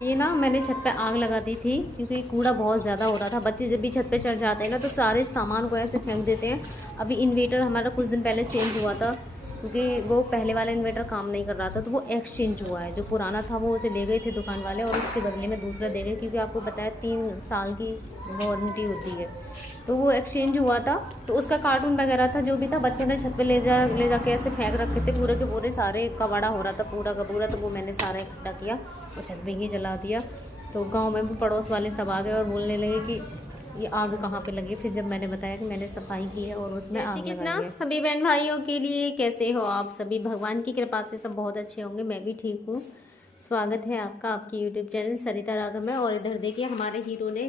ये ना मैंने छत पे आग लगा दी थी क्योंकि कूड़ा बहुत ज़्यादा हो रहा था। बच्चे जब भी छत पे चढ़ जाते हैं ना तो सारे सामान को ऐसे फेंक देते हैं। अभी इन्वर्टर हमारा कुछ दिन पहले चेंज हुआ था क्योंकि वो पहले वाला इन्वर्टर काम नहीं कर रहा था, तो वो एक्सचेंज हुआ है। जो पुराना था वो उसे ले गए थे दुकान वाले और उसके बदले में दूसरा दे गए, क्योंकि आपको पता है 3 साल की वारंटी होती है। तो वो एक्सचेंज हुआ था, तो उसका कार्टून वगैरह था जो भी था, बच्चे ने छत पे ले जाके ऐसे फेंक रखे थे। पूरे के पूरे सारे कबाड़ा हो रहा था पूरा का पूरा, तो वो मैंने सारा इकट्ठा किया और छत पे ही जला दिया। तो गांव में भी पड़ोस वाले सब आ गए और बोलने लगे कि ये आग कहाँ पे लगी। फिर जब मैंने बताया कि मैंने सफाई की है और उसमें आग लगाई है। सभी बहन भाइयों के लिए कैसे हो आप सभी? भगवान की कृपा से सब बहुत अच्छे होंगे, मैं भी ठीक हूँ। स्वागत है आपका आपकी यूट्यूब चैनल सरिता राघव में। और इधर देखिए हमारे हीरो ने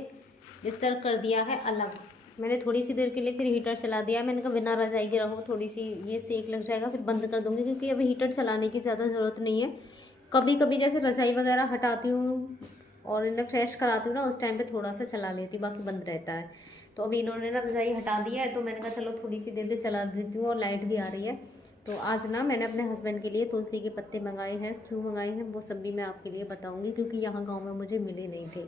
बिस्तर कर दिया है अलग। मैंने थोड़ी सी देर के लिए फिर हीटर चला दिया। मैंने कहा बिना रजाई के रहो, थोड़ी सी ये सेक लग जाएगा, फिर बंद कर दूँगी, क्योंकि अभी हीटर चलाने की ज़्यादा ज़रूरत नहीं है। कभी कभी जैसे रजाई वगैरह हटाती हूँ और इन्हें फ्रेश कराती हूँ ना, उस टाइम पे थोड़ा सा चला लेती हूँ, बाकी बंद रहता है। तो अभी इन्होंने ना रजाई हटा दिया है, तो मैंने कहा चलो थोड़ी सी देर में चला देती हूँ, और लाइट भी आ रही है। तो आज ना मैंने अपने हस्बैंड के लिए तुलसी के पत्ते मंगाए हैं। क्यों मंगाए हैं वो सब भी मैं आपके लिए बताऊँगी, क्योंकि यहाँ गाँव में मुझे मिले नहीं थे।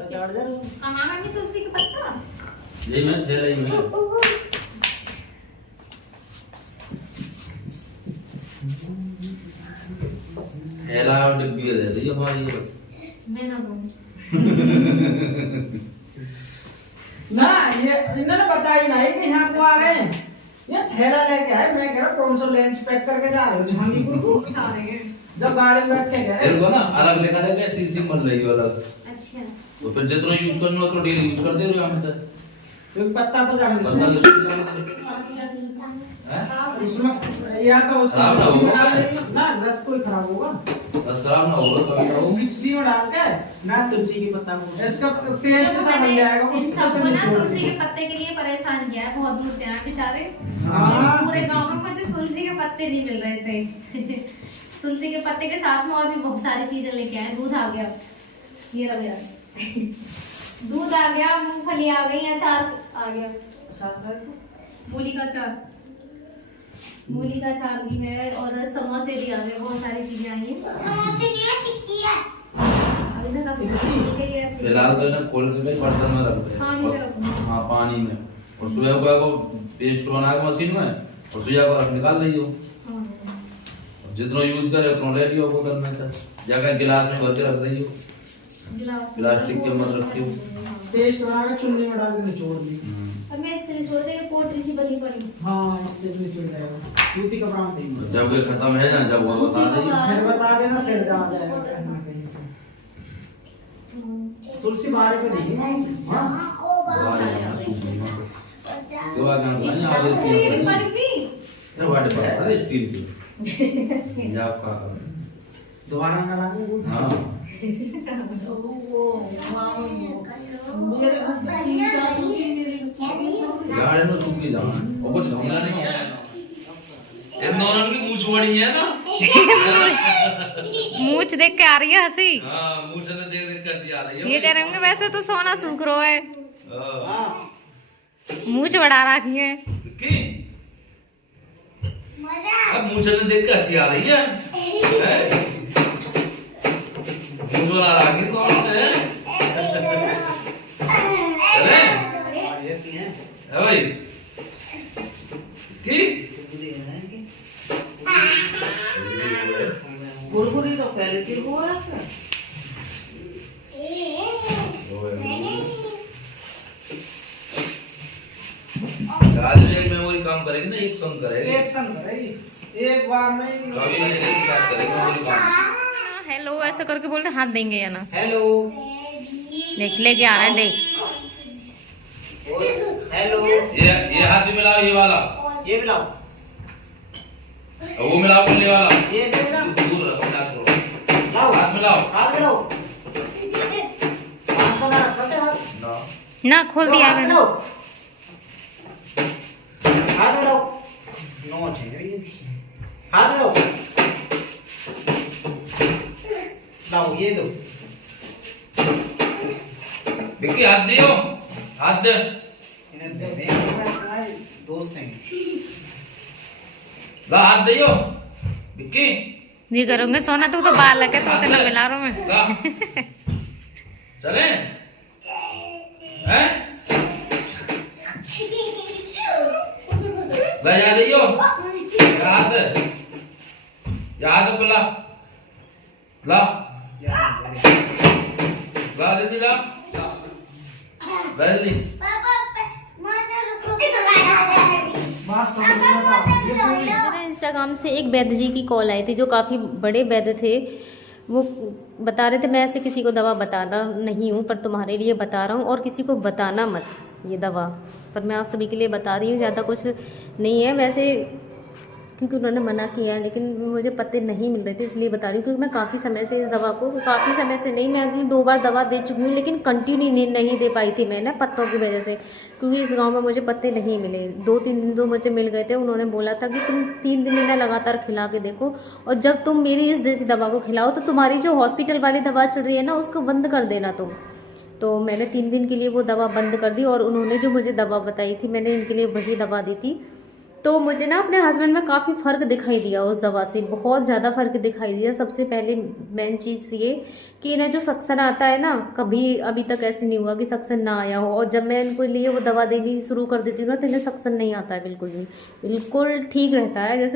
कहाँ मंगी तुलसी का पत्ता? डिब्बी दे दी हमारी बस। मैं ना दूँ ना, ये इन्होंने बताई नहीं कि यहाँ को आ रहे हैं। ये थैला लेके आए, मैं कह रहा कौन सा लंच पैक करके जा रहे हो जहांगीरपुर को? जब गाड़ी में बैठ के गए इनको ना अलग लेकर आए, कैसी सी मल रही वाला। अच्छा, तो फिर जितना यूज करना हो तो डेली यूज करते रहो। हम तक तो पत्ता तो जाने दो पता तो इसमें या तो उसको खराब ना मिक्सी में होगा। डाल देंगे ना, रस कोई खराब होगा। बस खराब ना होगा कभी वो मिक्सी में डाल के ना तुलसी की पत्ता को इसका पेस्ट सा बन जाएगा। इन उसको सबको ना छोड़ तुलसी देंगे। के पत्ते के लिए परेशान किया है, बहुत दूर से आए बेचारे। हाँ। इस पूरे गांव में मुझे तुलसी के पत्ते नहीं मिल रहे थे। तुलसी के पत्ते के साथ में और भी बहुत सारी चीजें लेके आए। दूध आ गया, ये रहा मेरा दूध आ गया, मूंगफली आ गई, अचार आ गया, मूली का अचार, मूली का अचार भी है, और समोसे भी आ गए, बहुत सारी चीजें आई हैं। अभी ना रख के ये ऐसे फिलहाल तो ना खोल के बर्तन में रख दे। पानी में रखो। हाँ पानी में, और सुबह को पेस्ट बना के मशीन में, और सुबह को रख निकाल रही हो। हाँ। जितना यूज करे उतना ले लियो वो करने का। जगह गिलास में भर के रख रही हो, गिलास प्लास्टिक के अंदर रखती हो। पेस्ट बना के चुन्नी में डाल के निचोड़ दी। अब मैं इससे निचोड़ दे, पोटली सी बनी पड़ी। हाँ, इससे भी निचोड़ जाएगा। सूती कपड़ा में देंगे। जब ये खत्म है ना, जब वो बता देंगे। फिर बता देना, फिर जा जाएगा कहीं ना कहीं से। तुलसी बाहर पे देंगे। हाँ, बाहर जाना सूख गई तो आगे नहीं आगे पूरी से डिब्बा भी। ये वाटे पर है स्टील की। या आपका दोबारा ना लागे। हाँ गाड़ी में सूख ही जाना और कुछ ढूंढना नहीं है। इन दोनों की मूंछ बड़ी है ना। मूछ देख के आ रही है हंसी। हाँ मूंछ ने देख देख कैसी आ रही है। ये कह रहे होंगे वैसे तो सोना सूख रो है, हाँ। मूछ बढ़ा रखी है। की अब मूंछ ने देख कैसी आ रही है। मूंछ बना रखी कौन है? चले है भाई की कुरकुरी तो पहले की हुआ था। आज एक मेमोरी काम करेगी ना, एक संग करेगी, एक संग करेगी, एक बार में कभी नहीं एक साथ करेगी मेमोरी काम। हेलो ऐसा करके बोल रहे हाथ देंगे या ना? हेलो देख लेके आ रहे हैं, देख हेलो। ये हाथ भी मिलाओ, ये वाला ये मिलाओ, और वो मिलाओ खुलने वाला। ये भी मिलाओ। दूर रखो ना करो। लाओ हाथ मिलाओ। हाथ मिलाओ। हाथ तो ना रखते हाथ। ना ना खोल दिया हाथ मैंने। मिलाओ। हाथ मिलाओ। नो चाहिए। हाथ मिलाओ। लाओ ये दो। विक्की हाथ दियो, हाथ दे। इन्हें दे दे, हमारे दोस्त हैं। ला हाथ दियो विक्की। जी करूँगा सोना, तू तो बाल लगे तो इतना मिला रहा हूँ मैं। ला चले हैं ला याद आइयो याद पला ला ला दीदी ला बैल इंस्टाग्राम से एक वैद्य जी की कॉल आई थी जो काफ़ी बड़े वैद्य थे। वो बता रहे थे मैं ऐसे किसी को दवा बताना नहीं हूँ, पर तुम्हारे लिए बता रहा हूँ और किसी को बताना मत ये दवा, पर मैं आप सभी के लिए बता रही हूँ। ज़्यादा कुछ नहीं है वैसे, क्योंकि उन्होंने मना किया है, लेकिन मुझे पत्ते नहीं मिल रहे थे इसलिए बता रही हूँ। क्योंकि मैं काफ़ी समय से इस दवा को, काफ़ी समय से नहीं, मैं अगली 2 बार दवा दे चुकी हूँ, लेकिन कंटिन्यू नहीं दे पाई थी मैं ना पत्तों की वजह से, क्योंकि इस गांव में मुझे पत्ते नहीं मिले। 2-3 दिन तो मुझे मिल गए थे। उन्होंने बोला था कि तुम 3 दिन इन्हें लगातार खिला के देखो, और जब तुम मेरी इस देसी दवा को खिलाओ तो तुम्हारी जो हॉस्पिटल वाली दवा चल रही है ना उसको बंद कर देना तुम। तो मैंने 3 दिन के लिए वो दवा बंद कर दी, और उन्होंने जो मुझे दवा बताई थी मैंने इनके लिए वही दवा दी थी। तो मुझे ना अपने हस्बैंड में काफ़ी फ़र्क दिखाई दिया उस दवा से, बहुत ज़्यादा फ़र्क दिखाई दिया। सबसे पहले मेन चीज़ ये कि इन्हें जो सक्सन आता है ना, कभी अभी तक ऐसे नहीं हुआ कि सक्सन ना आया हो, और जब मैं इनको लिए वो दवा देनी शुरू कर देती हूँ ना तो इन्हें सक्सन नहीं आता है बिल्कुल भी, बिल्कुल ठीक रहता है।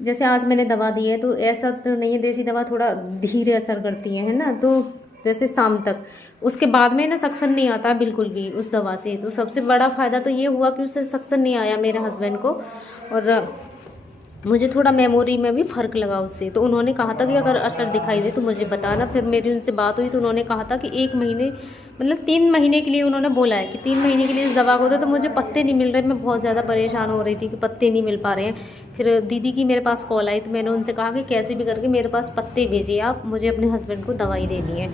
जैसे आज मैंने दवा दी है तो ऐसा तो नहीं है, देसी दवा थोड़ा धीरे असर करती है ना, तो जैसे शाम तक, उसके बाद में ना सक्सन नहीं आता बिल्कुल भी उस दवा से। तो सबसे बड़ा फ़ायदा तो ये हुआ कि उससे सक्सन नहीं आया मेरे हस्बैंड को, और मुझे थोड़ा मेमोरी में भी फ़र्क लगा उससे। तो उन्होंने कहा था कि अगर असर दिखाई दे तो मुझे बताना। फिर मेरी उनसे बात हुई तो उन्होंने कहा था कि 1 महीने मतलब 3 महीने के लिए उन्होंने बोला है कि 3 महीने के लिए इस दवा को दो। तो मुझे पत्ते नहीं मिल रहे, मैं बहुत ज़्यादा परेशान हो रही थी कि पत्ते नहीं मिल पा रहे हैं। फिर दीदी की मेरे पास कॉल आई तो मैंने उनसे कहा कि कैसे भी करके मेरे पास पत्ते भेजिए आप, मुझे अपने हस्बैंड को दवाई देनी है।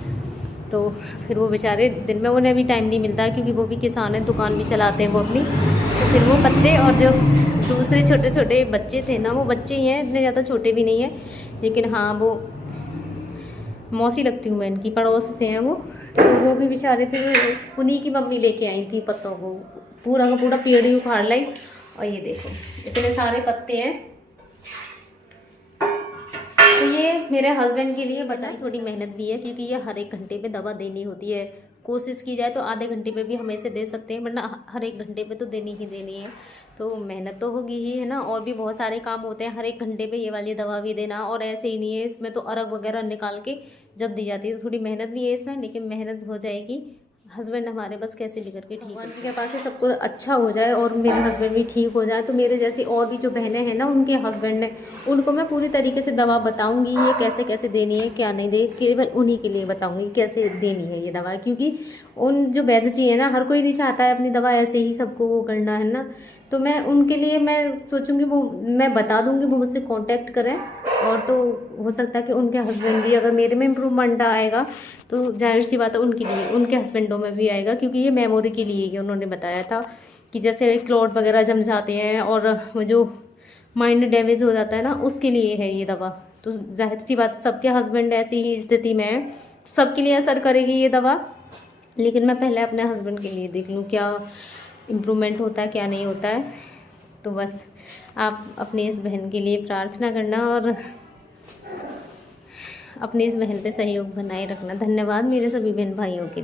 तो फिर वो बेचारे दिन में उन्हें भी टाइम नहीं मिलता है, क्योंकि वो भी किसान हैं, दुकान भी चलाते हैं वो अपनी। तो फिर वो पत्ते, और जो दूसरे छोटे छोटे बच्चे थे ना, वो बच्चे ही हैं, इतने ज़्यादा छोटे भी नहीं हैं, लेकिन हाँ वो मौसी लगती हूँ मैं इनकी, पड़ोस से हैं वो। तो वो भी बेचारे फिर उन्हीं की मम्मी लेके आई थी पत्तों को, पूरा का पूरा पेड़ ही उखाड़ लाई। और ये देखो इतने सारे पत्ते हैं। तो ये मेरे हस्बैंड के लिए बताई थोड़ी मेहनत भी है, क्योंकि ये हर 1 घंटे पे दवा देनी होती है। कोशिश की जाए तो आधे घंटे पे भी हम इसे दे सकते हैं, वरना हर 1 घंटे पे तो देनी ही देनी है। तो मेहनत तो होगी ही, है ना। और भी बहुत सारे काम होते हैं, हर 1 घंटे पे ये वाली दवा भी देना, और ऐसे ही नहीं है, इसमें तो अरग वगैरह निकाल के जब दी जाती है। तो थोड़ी मेहनत भी है इसमें, लेकिन मेहनत हो जाएगी। हस्बैंड हमारे बस कैसे भी करके ठीक भगवान जी के पास से सबको अच्छा हो जाए और मेरे हस्बैंड भी ठीक हो जाए। तो मेरे जैसी और भी जो बहनें हैं ना, उनके हस्बैंड हैं, उनको मैं पूरी तरीके से दवा बताऊंगी, ये कैसे कैसे देनी है क्या नहीं दे, केवल उन्हीं के लिए बताऊंगी कैसे देनी है ये दवा। क्योंकि उन जो वैद्य जी है ना, हर कोई नहीं चाहता है अपनी दवा ऐसे ही सबको वो करना, है ना। तो मैं उनके लिए मैं सोचूंगी, वो मैं बता दूंगी, वो मुझसे कांटेक्ट करें। और तो हो सकता है कि उनके हस्बैंड भी, अगर मेरे में इम्प्रूवमेंट आएगा तो जाहिर सी बात है उनके लिए, उनके हस्बैंडों में भी आएगा। क्योंकि ये मेमोरी के लिए ही उन्होंने बताया था कि जैसे क्लॉट वगैरह जम जाते हैं और जो माइंड डैमेज हो जाता है ना, उसके लिए है ये दवा। तो जाहिर सी बात, सबके हस्बैंड ऐसी ही स्थिति में है, सबके लिए असर करेगी ये दवा। लेकिन मैं पहले अपने हस्बैंड के लिए देख लूँ क्या इम्प्रूवमेंट होता है क्या नहीं होता है। तो बस आप अपनी इस बहन के लिए प्रार्थना करना और अपनी इस बहन पे सहयोग बनाए रखना। धन्यवाद मेरे सभी बहन भाइयों के लिए।